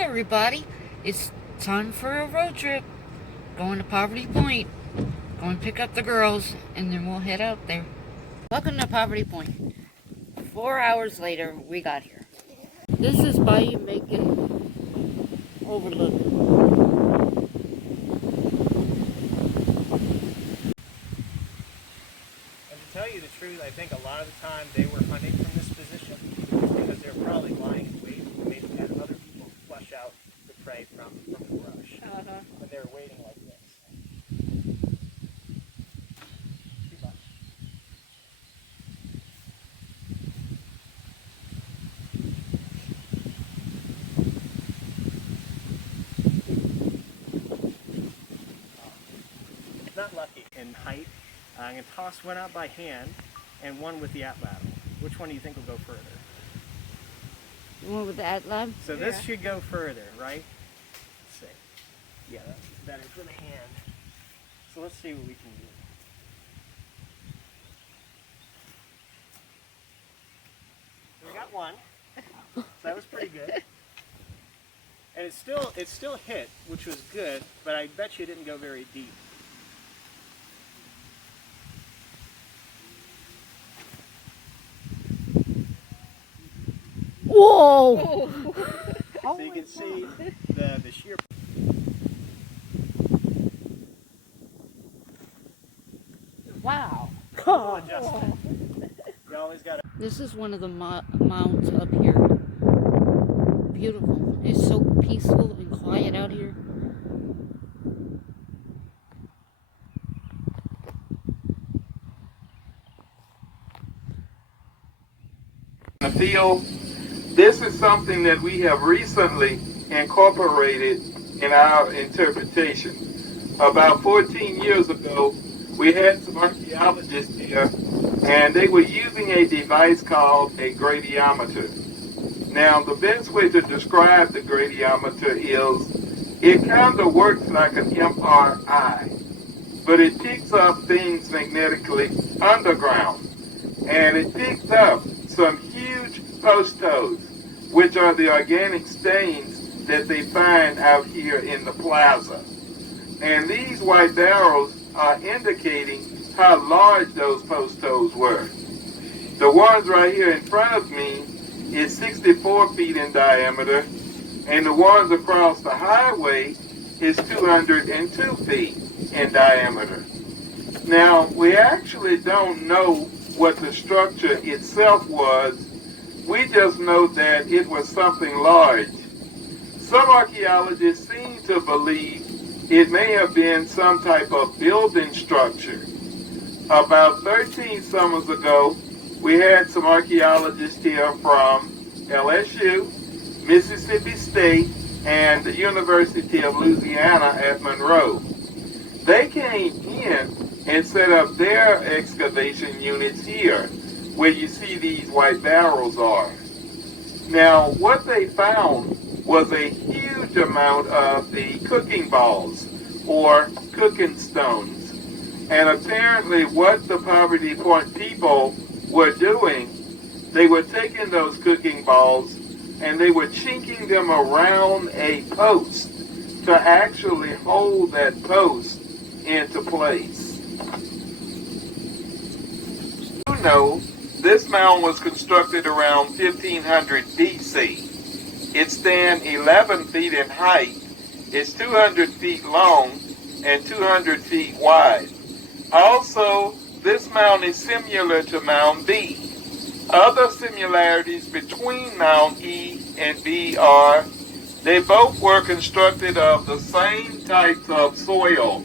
everybody, it's time for a road trip. Going to Poverty Point. Going to pick up the girls, and then we'll head out there. Welcome to Poverty Point. 4 hours later, we got here. This is Bayou Macon Overlook. And to tell you the truth, I think a lot of the time they were hunting from this position because they're probably lying in wait, maybe had other people flush out the prey from the brush. When they were waiting like this. Too much. Not lucky in height. I'm going to toss one out by hand and one with the at-lateral. Which one do you think will go further? The one with the at-lab? So this should go further, right? Let's see. Yeah, that's better for the hand. So let's see what we can do. So we got one. So that was pretty good. And it still hit, which was good, but I bet you it didn't go very deep. Whoa! So you can see the sheer. Wow. Adjustment. You always got to. This is one of the mounds up here. Beautiful. It's so peaceful and quiet out here. The field. This is something that we have recently incorporated in our interpretation. About 14 years ago, we had some archaeologists here, and they were using a device called a gradiometer. Now, the best way to describe the gradiometer is it kind of works like an MRI, but it picks up things magnetically underground, and it picks up some huge post-toes, which are the organic stains that they find out here in the plaza. And these white barrels are indicating how large those post-toes were. The ones right here in front of me is 64 feet in diameter, and the ones across the highway is 202 feet in diameter. Now, we actually don't know what the structure itself was. We just know that it was something large. Some archaeologists seem to believe it may have been some type of building structure. About 13 summers ago, we had some archaeologists here from LSU, Mississippi State, and the University of Louisiana at Monroe. They came in and set up their excavation units here, where you see these white barrels are. Now, what they found was a huge amount of the cooking balls, or cooking stones. And apparently what the Poverty Point people were doing, they were taking those cooking balls and they were chinking them around a post to actually hold that post into place. You know, this mound was constructed around 1500 BC. It stands 11 feet in height, it's 200 feet long, and 200 feet wide. Also, this mound is similar to Mound B. Other similarities between Mound E and B are they both were constructed of the same types of soil,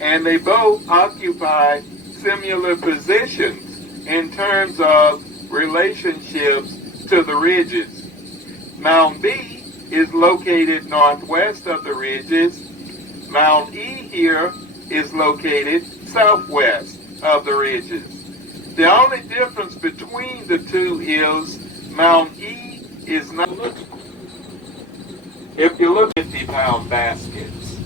and they both occupy similar positions in terms of relationships to the ridges. Mound B is located northwest of the ridges. Mound E here is located southwest of the ridges. The only difference between the two is Mound E is not. If you look at 50-pound baskets,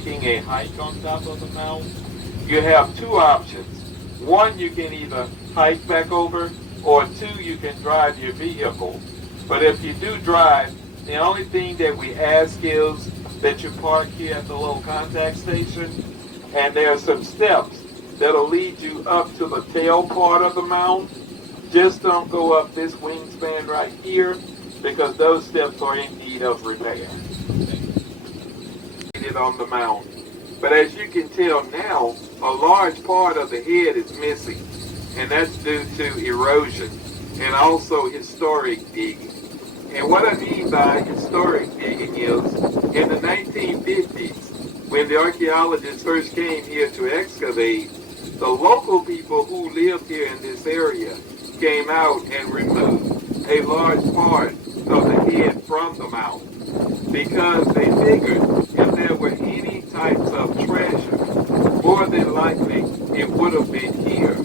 taking a hike on top of the mound, you have two options. One, you can either hike back over, or two, you can drive your vehicle. But if you do drive, The only thing that we ask is that you park here at the little contact station, and there are some steps that'll lead you up to the tail part of the mound. Just don't go up this wingspan right here, because those steps are in need of repair. On the mound. But as you can tell now, a large part of the head is missing, and that's due to erosion and also historic digging. And what I mean by historic digging is, in the 1950s, when the archaeologists first came here to excavate, the local people who lived here in this area came out and removed a large part of the head from the mound, because they figured if there were any types of treasure, more than likely it would have been here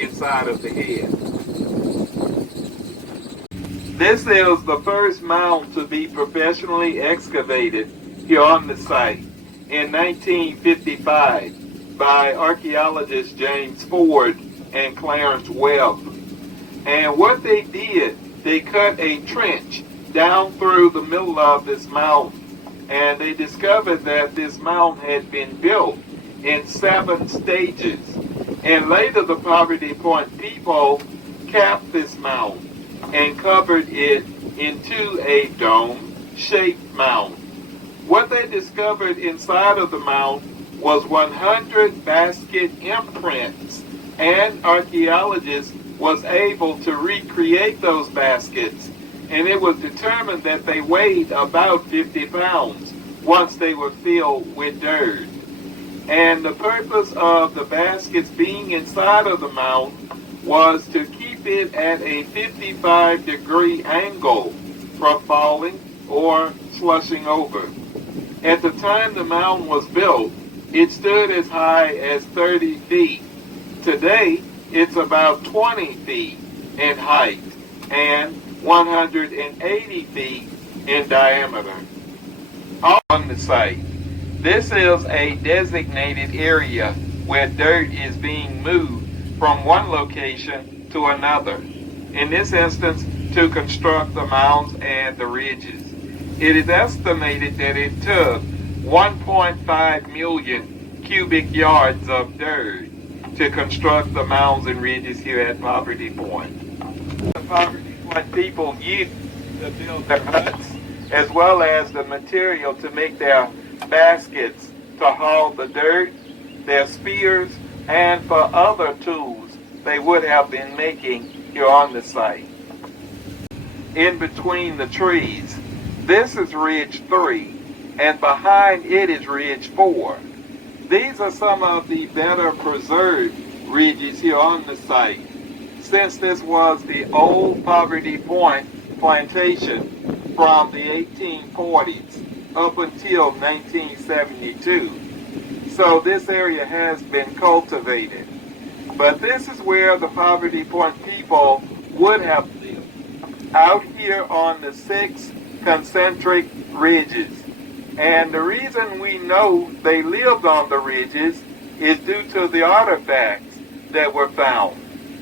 inside of the head. This is the first mound to be professionally excavated here on the site in 1955 by archaeologists James Ford and Clarence Webb. And what they did, they cut a trench down through the middle of this mound, and they discovered that this mound had been built in 7 stages. And later the Poverty Point people capped this mound and covered it into a dome-shaped mound. What they discovered inside of the mound was 100 basket imprints, and archaeologists was able to recreate those baskets, and it was determined that they weighed about 50 pounds once they were filled with dirt. And the purpose of the baskets being inside of the mound was to keep it at a 55-degree angle from falling or slushing over. At the time the mound was built, it stood as high as 30 feet. Today, it's about 20 feet in height and 180 feet in diameter. On the site, this is a designated area where dirt is being moved from one location to another. In this instance, to construct the mounds and the ridges. It is estimated that it took 1.5 million cubic yards of dirt to construct the mounds and ridges here at Poverty Point. The Poverty Point people used to build their huts as well as the material to make their baskets to haul the dirt, their spears, and for other tools they would have been making here on the site. In between the trees, this is Ridge 3, and behind it is Ridge 4. These are some of the better preserved ridges here on the site, since this was the old Poverty Point plantation from the 1840s up until 1972. So this area has been cultivated. But this is where the Poverty Point people would have lived, out here on the 6 concentric ridges. And the reason we know they lived on the ridges is due to the artifacts that were found.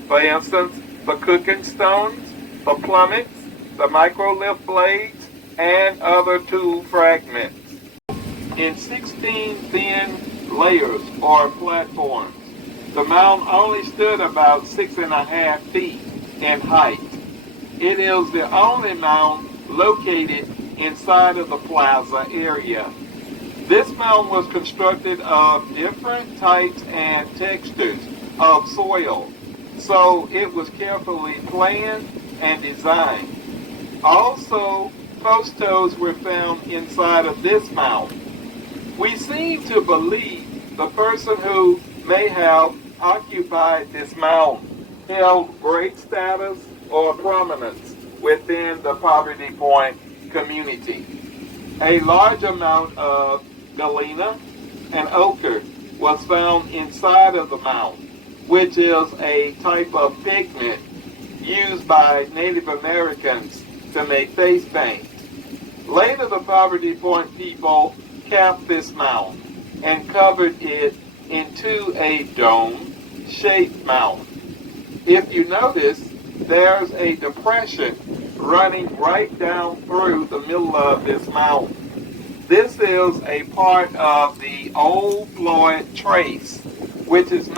For instance, the cooking stones, the plummets, the microlith blades, and other tool fragments. In 16 thin layers or platforms, the mound only stood about 6.5 feet in height. It is the only mound located inside of the plaza area. This mound was constructed of different types and textures of soil, so it was carefully planned and designed. Also, photos were found inside of this mound. We seem to believe the person who may have occupied this mound held great status or prominence within the Poverty Point community. A large amount of galena and ochre was found inside of the mound, which is a type of pigment used by Native Americans to make face paint. Later, the Poverty Point people capped this mound and covered it into a dome-shaped mound. If you notice, there's a depression running right down through the middle of this mountain. This is a part of the Old Floyd Trace, which is no